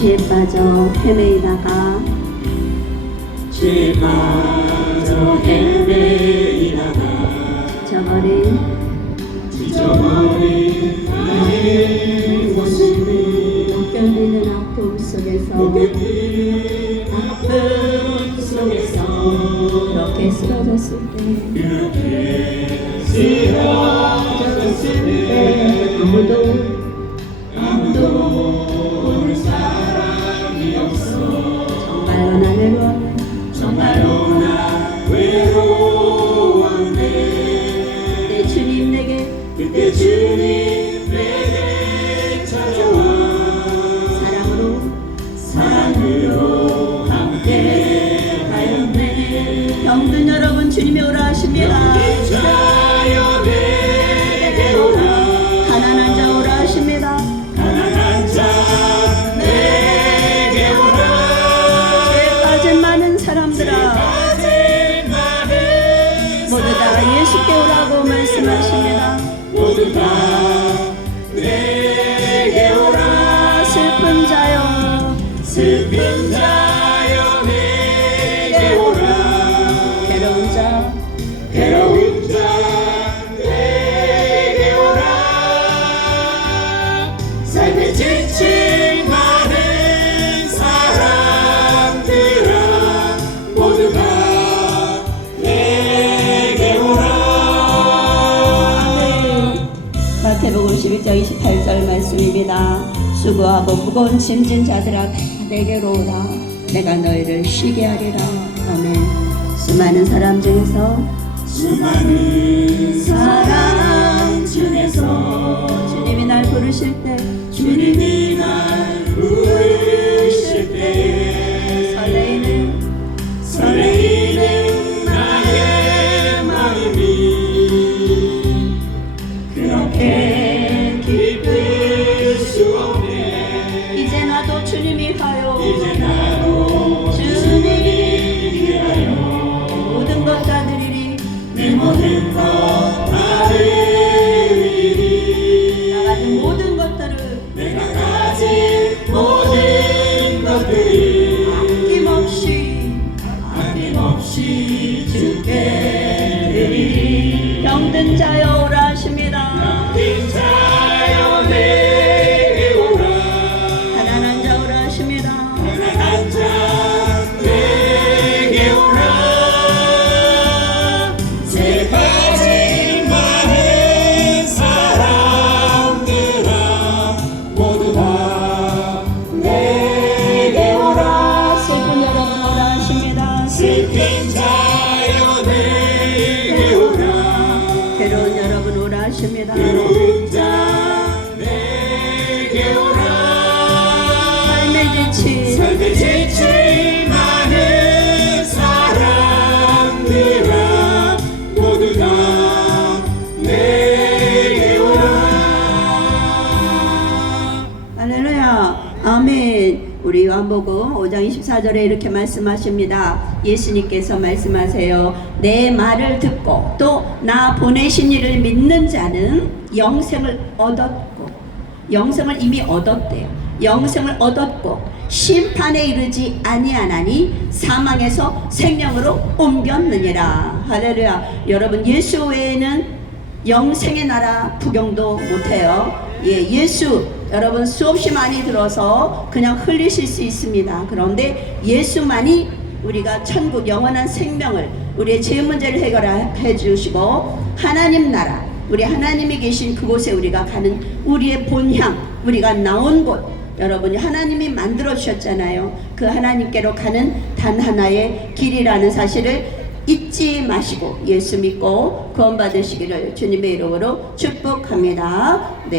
죄에 빠져 헤매이다가. 죄 빠져 헤매이다가. 저버린 지쳐버린 나의 모습이 견디는 아픔 속에서. 목욕이 아픔 속에서. 그렇게 쓰러졌을 때. 그렇게 쓰러졌을 때. 아무도 하였네. 병든 여러분 주님이 오라 하십니다 슬픈 자여 내게 오라 괴로운 자 괴로운 자 내게 오라 삶에 지친 많은 사람들아 모두 다 내게 오라 마태복음 11장 28절 말씀입니다. 수고하고 무거운 짐진 자들아 다 내게로 오라. 내가 너희를 쉬게 하리라. 아멘. 수많은 사람 중에서 수많은 사람 중에서 주님이 날 부르실 때 주님이 날 부르실 때 설레이는 설레이는 나의 마음이 그렇게 기쁠 수 나도 주님이. 이제 나도 주님이 위하여. 모든 것 다 드리리. 내 모든 것다 드리리. 나 가진 모든 것들을. 내가 가진 모든 것들이 아낌없이 아낌없이 주께 드리리. 병든 자여 슬픈 자여 내게 오라 괴로운 여러분 오라 하십니다. 괴로운 자 내게 오라 삶의 지친 삶에 지친 많은 사람들아 모두 다 내게 오라 할렐루야. 아멘. 우리 요한복음 5장 24절에 이렇게 말씀하십니다. 예수님께서 말씀하세요. 내 말을 듣고 또 나 보내신 이를 믿는 자는 영생을 얻었고 영생을 이미 얻었대요. 영생을 얻었고 심판에 이르지 아니하나니 사망에서 생명으로 옮겼느니라. 할렐루야. 여러분 예수 외에는 영생의 나라 구경도 못해요. 예, 예수 여러분 수없이 많이 들어서 그냥 흘리실 수 있습니다. 그런데 예수만이 우리가 천국 영원한 생명을 우리의 죄 문제를 해결해 주시고 하나님 나라 우리 하나님이 계신 그곳에 우리가 가는 우리의 본향 우리가 나온 곳 여러분이 하나님이 만들어 주셨잖아요. 그 하나님께로 가는 단 하나의 길이라는 사실을 잊지 마시고 예수 믿고 구원 받으시기를 주님의 이름으로 축복합니다. 네.